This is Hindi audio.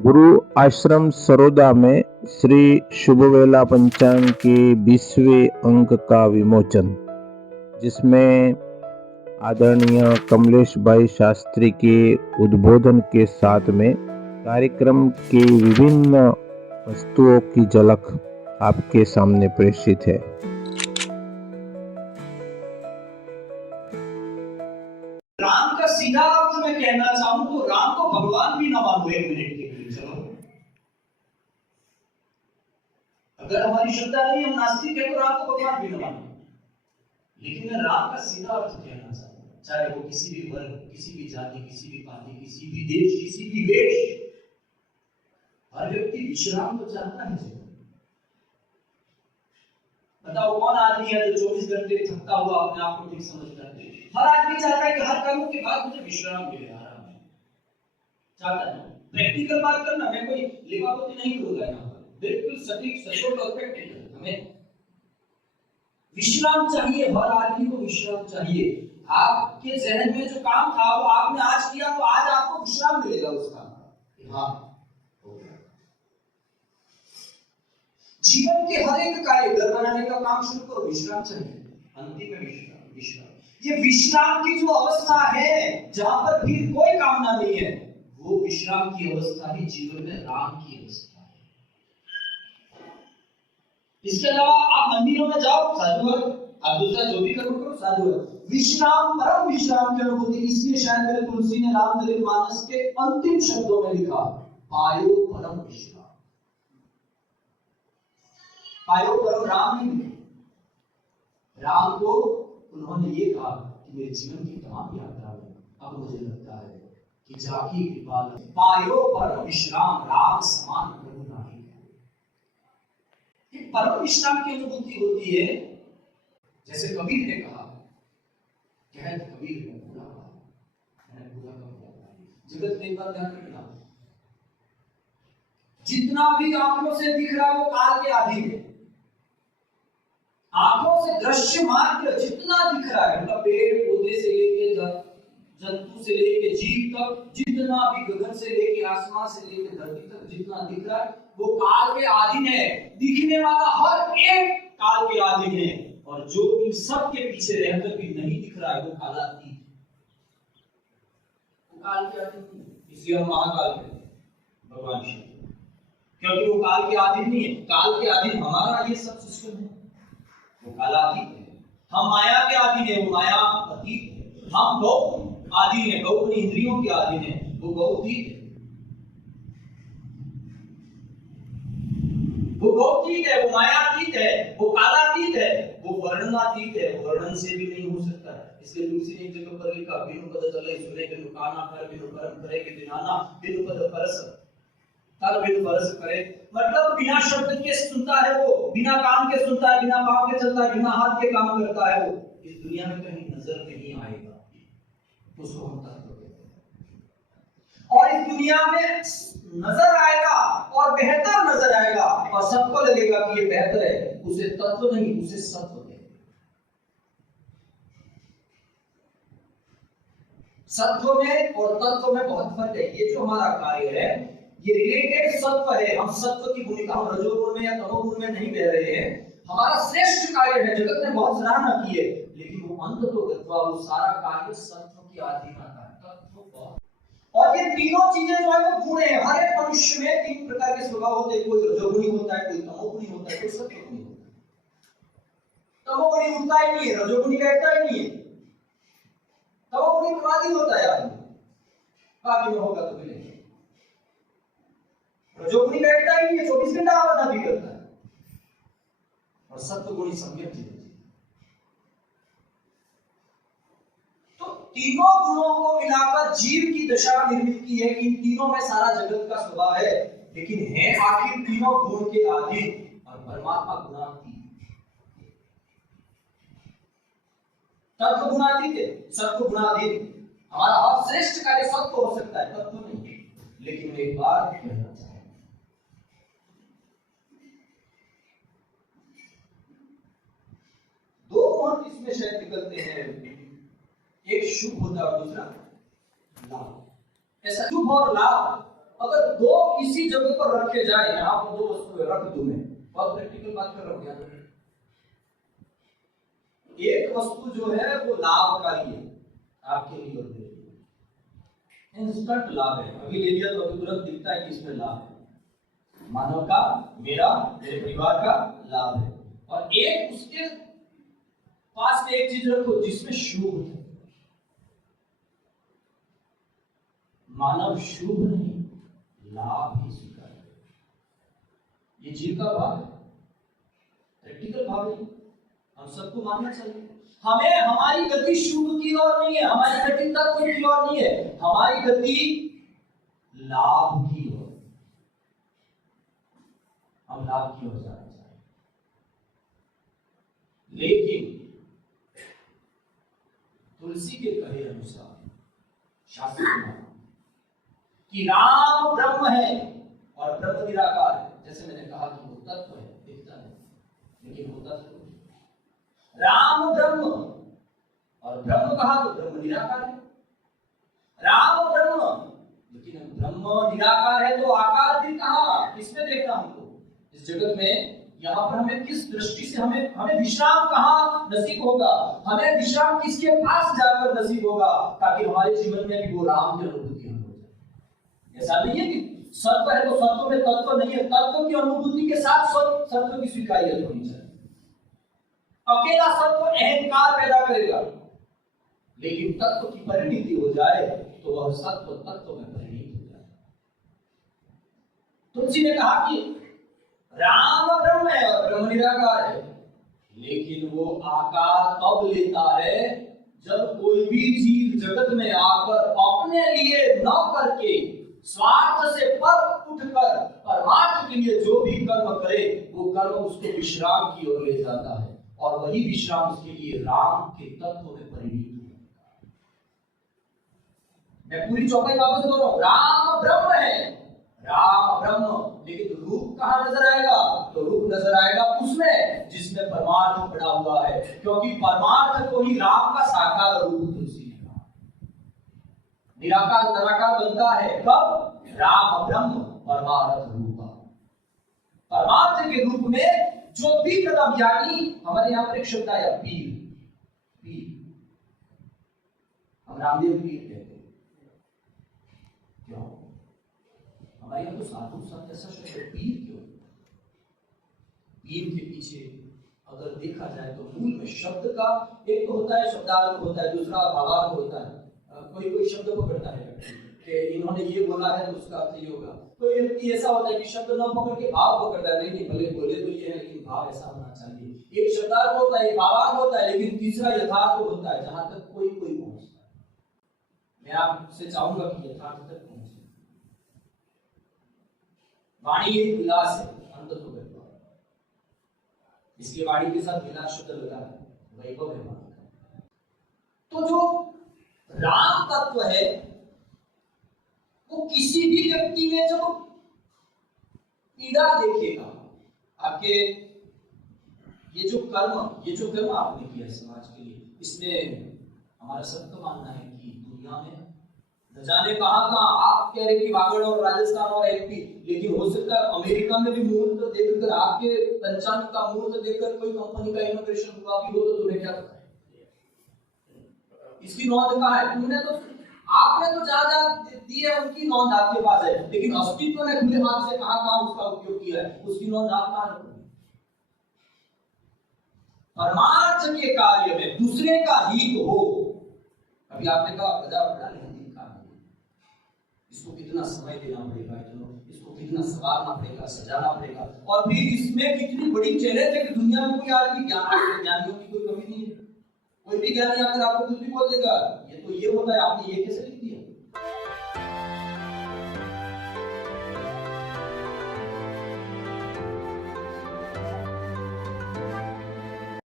गुरु आश्रम सरोदा में श्री शुभवेला पंचांग के 20वें अंक का विमोचन, जिसमें आदरणीय कमलेश भाई शास्त्री के उद्बोधन के साथ में कार्यक्रम के विभिन्न वस्तुओं की झलक आपके सामने प्रेषित है। राम का सीधा अर्थ मैं कहना चाहूं तो राम को भगवान भी ना मानो एक मिनट के लिए। चलो, अगर हमारी श्रद्धा नहीं, हम नास्तिक है, तो राम को भगवान भी ना मानो। लेकिन मैं राम का सीधा अर्थ कहना चाहता हूं, चाहे वो किसी भी वर्ग, किसी भी जाति, किसी भी पार्टी, किसी भी देश, किसी भी वेश, हर व्यक्ति विश्राम को चाहता है। बताओ कौन आदमी है जो 24 घंटे थकता हुआ अपने आप को ठीक समझता है? हर आदमी चाहता है कि हर कर्म के बाद मुझे विश्राम मिले, आराम मिले, चाहता है। प्रैक्टिकल बात करना, मैं कोई लिखावटी नहीं करूंगा यहाँ पर, बिल्कुल सटीक सचोट और प्रैक्टिकल। हमें विश्राम चाहिए, हर आदमी को विश्राम चाहिए। आपके जहन में जो काम था वो आपने आज किया, तो आज आपको विश्राम मिलेगा उसका। हाँ, जीवन के हर एक कार्य, घर बनाने का काम शुरू करो, विश्राम चाहिए। अंतिम में विश्राम, विश्राम। ये विश्राम की जो अवस्था है, जहां पर फिर कोई कामना नहीं है, वो विश्राम की अवस्था ही जीवन में राम की अवस्था है। इसके अलावा आप मंदिरों में जाओ, साधुवाद, आप दूसरा जो भी करो साधुवाद। विश्राम, परम विश्राम की अनुभूति, इसलिए शायद मेरे तुलसी ने रामचरितमानस के अंतिम शब्दों में लिखा, पायो परम विश्राम। पायो परम राम नहीं मिले। राम को उन्होंने ये कहा कि मेरे जीवन की तमाम यात्रा में अब मुझे लगता है कि जाकी कृपा पायो परम विश्राम, राम समान प्रभु नाही। ये परम विश्राम की अनुभूति होती है। जैसे कबीर ने कहा, कहत कबीर ने पूरा कहा, मैंने पूरा कहा। जगत में एक बात ध्यान रखना, जितना भी आंखों से दिख रहा है वो काल के अधीन है। आंखों से दृश्य मात्र जितना दिख रहा है, मतलब पेड़ पौधे से लेके जंतु से लेके जीव तक, जितना भी गगन से लेके आसमान से लेके धरती तक जितना दिख रहा है, वो काल के अधीन है। दिखने वाला हर एक काल के अधीन है, और जो इन सब के पीछे रहकर भी नहीं दिख रहा है, वो कालातीत, वो काल के अधीन है। इसलिए हम महाकाल कहते हैं भगवान शिव, क्योंकि वो काल के अधीन नहीं है। काल के अधीन हमारा ये सब सिस्टम है, वो कालातीत है। हम माया के अधीन है, वो माया अतीत है। हम गौ अधीन है, गौ अपनी इंद्रियों के अधीन है, वो गौतीत है। वो गौतीत है, वो मायातीत है, वो कालातीत है, वो वर्णनातीत है, वो वर्णन से भी नहीं हो सकता। इसलिए तुलसी ने एक जगह पर लिखा, बिनु पद चले सुने, बिनु काना कर, बिनु परम करे के दिनाना, बिनु पद परस तब बिनु परस करे। मतलब बिना शब्द के सुनता है वो, बिना कान के सुनता है, बिना पाँव के चलता है, बिना हाथ के काम करता है वो। इस दुनिया में कहीं नजर नहीं आएगा, उसको हम तत्व कहते हैं। और इस दुनिया में नजर आएगा और बेहतर नजर आएगा, और सबको लगेगा कि ये बेहतर है, उसे तत्व नहीं, उसे सत्व कहते हैं। सत्व में और तत्व में बहुत फर्क है। ये जो हमारा कार्य है, ये रिलेटेड सत्व है। हम सत्व की भूमिका, हम रजोगुण में या तमोगुण में नहीं बह रहे हैं। हमारा श्रेष्ठ कार्य है, जगत ने बहुत सराहना की है, लेकिन वो अंततोगत्वा वो सारा कार्य सत्व के अधीन आता है। तत्व बहुत, और ये तीनों चीजें जो है वो गुण है। हर एक मनुष्य में तीन प्रकार के स्वभाव होते हैं, कोई रजोगुणी होता है, कोई तमोगुणी होता है, कोई सत्वगुणी होता है। तमोगुणी उठता ही नहीं है, रजोगुणी बैठता ही नहीं है, तमोगुणी प्रमादी होता है आदमी, बाकी में होगा तो मिलेगा। रजोगुणी बैठता ही नहीं है, 24 घंटा आवाज भी करता है, और सत्वगुणी सम्यक जीवन। तो तीनों गुणों को मिलाकर जीव की दशा निर्मित की है कि इन तीनों में सारा जगत का स्वभाव है, लेकिन है आखिर तीनों गुण के अधीन, और परमात्मा गुणातीत, तत्व गुणातीत है, सत्व गुणाधीन। हमारा और श्रेष्ठ कार्य सत्व हो सकता है, तत्व नहीं। लेकिन एक बात कहना चाहता, दो मुहूर्त इसमें शायद निकलते हैं, एक शुभ होता है और दूसरा लाभ। ऐसा शुभ और लाभ अगर दो इसी जगह पर रखे जाए, यहाँ पर दो वस्तुएं रख दूं, मैं बहुत प्रैक्टिकल बात कर रहा हूँ, याद रखिए। एक वस्तु जो है वो लाभकारी है आपके लिए और मेरे लिए, इंस्टेंट लाभ है, अभी ले लिया तो अभी तुरंत दिखता है कि इसमें लाभ है, मानव का, मेरा, मेरे परिवार का लाभ है। और एक उसके पास में एक चीज रखो जिसमें शुभ है। मानव शुभ नहीं, लाभ ही स्वीकार करे, ये जीव का भाव है, प्रैक्टिकल भाव है, हम सबको मानना चाहिए। हमें हमारी गति शुभ की ओर नहीं है, हमारी गति तत्व की ओर नहीं है, हमारी गति लाभ की ओर, हम लाभ की ओर जाना चाहिए। लेकिन तुलसी के कहे अनुसार शास्त्र कि राम ब्रह्म है और ब्रह्म निराकार है। जैसे मैंने कहा कि वो तत्व है, दिखता है लेकिन वो तत्व है। राम ब्रह्म और ब्रह्म कहा तो ब्रह्म निराकार है। राम ब्रह्म, लेकिन ब्रह्म निराकार है तो आकार भी कहां, किसमें देखना हमको इस जगत में? यहाँ पर हमें किस दृष्टि से, हमें विश्राम कहाँ नसीब होगा, हमें विश्राम किसके पास जाकर नसीब होगा, ताकि हमारे जीवन में भी वो राम की अनुभूति हम हो जाए। ऐसा नहीं है कि सत्व है तो सत्व में तत्व नहीं है, तत्व की अनुभूति के साथ सत्व की स्वीकार्यता होनी चाहिए। अकेला सत्व अहंकार पैदा करेगा, लेकिन तत्व की परिणति हो जाए तो वह सत्व तत्व में परिणत हो जाए। तुलसी ने कहा कि राम ब्रह्म है और ब्रह्म निराकार है, लेकिन वो आकार तब लेता है जब कोई भी जीव जगत में आकर अपने लिए न करके स्वार्थ से पर उठकर परमार्थ के लिए जो भी कर्म करे, वो कर्म उसको विश्राम की ओर ले जाता है, और वही विश्राम उसके लिए राम के तत्व में परिणत होता है। मैं पूरी चौपाई वापस बोल रहा हूं, राम ब्रह्म है, राम ब्रह्म, लेकिन रूप कहां नजर आएगा? तो रूप नजर आएगा उसमें जिसमें परमार्थ पड़ा हुआ है, क्योंकि परमार्थ को ही राम का साकार रूप तुलसी ने कहा। निराकार निराकार बनता है कब? राम ब्रह्म परमार्थ रूप। परमार्थ के रूप में जो भी कदम, यानी हमारे यहाँ पर एक शब्द आया पीर, पीर, हम रामदेव पीर कहते हैं, क्यों? हमारे यहाँ तो साधु संत ऐसा शब्द पीर क्यों? पीर के पीछे अगर देखा जाए तो मूल में शब्द का एक तो होता है शब्दार्थ होता है, दूसरा भावार्थ होता है। कोई शब्द पकड़ता है कि इन्होंने ये बोला है तो उसका अर्थ ये होगा। कोई व्यक्ति ऐसा होता है कि शब्द न पकड़ के भाव पकड़ता है, नहीं भले बोले तो ये है लेकिन भाव ऐसा होना चाहिए। एक शब्दार्थ होता है, एक भावार्थ होता है, लेकिन तीसरा यथार्थ होता है, जहां तक कोई पहुंचता है। मैं आपसे चाहूंगा कि यथार्थ तक पहुंचे। वाणी एक विलास है, अंत तो वैभव, इसके वाणी के साथ विलास शब्द लगा है, वैभव है वाणी का। तो जो राम तत्व है वो किसी भी व्यक्ति में जो पीड़ा देखेगा, आपके ये जो कर्म आपने किया समाज के लिए, इसमें हमारा सबका मानना है कि दुनिया में न जाने कहां आप कह रहे कि वागड़ और राजस्थान और एमपी, लेकिन हो सकता है अमेरिका में भी मुहूर्त देखकर, आपके पंचांग का मुहूर्त देखकर कोई कंपनी का इनोग्रेशन हुआ भी हो तो तुम्हें क्या पता है? इसकी नोंद कहाँ है? आपने तो जहां दी है उनकी नोंद आपके पास है, लेकिन अस्तित्व ने खुले हाथ से कहां उसका उपयोग किया है, उसकी नोंद आप कहां रखोगे? परमार्थ के कार्य में दूसरे का हित हो। अभी आपने कहा प्रजा बढ़ाने हिंदी का, इसको कितना समय देना पड़ेगा, इसको कितना सवारना पड़ेगा, सजाना पड़ेगा, और फिर इसमें कितनी बड़ी चैलेंज है कि दुनिया में कोई आदमी ज्ञानियों की कोई कमी नहीं है। कोई भी ज्ञानी आकर आपको कुछ भी बोल देगा, ये तो ये होता है, आपने ये कैसे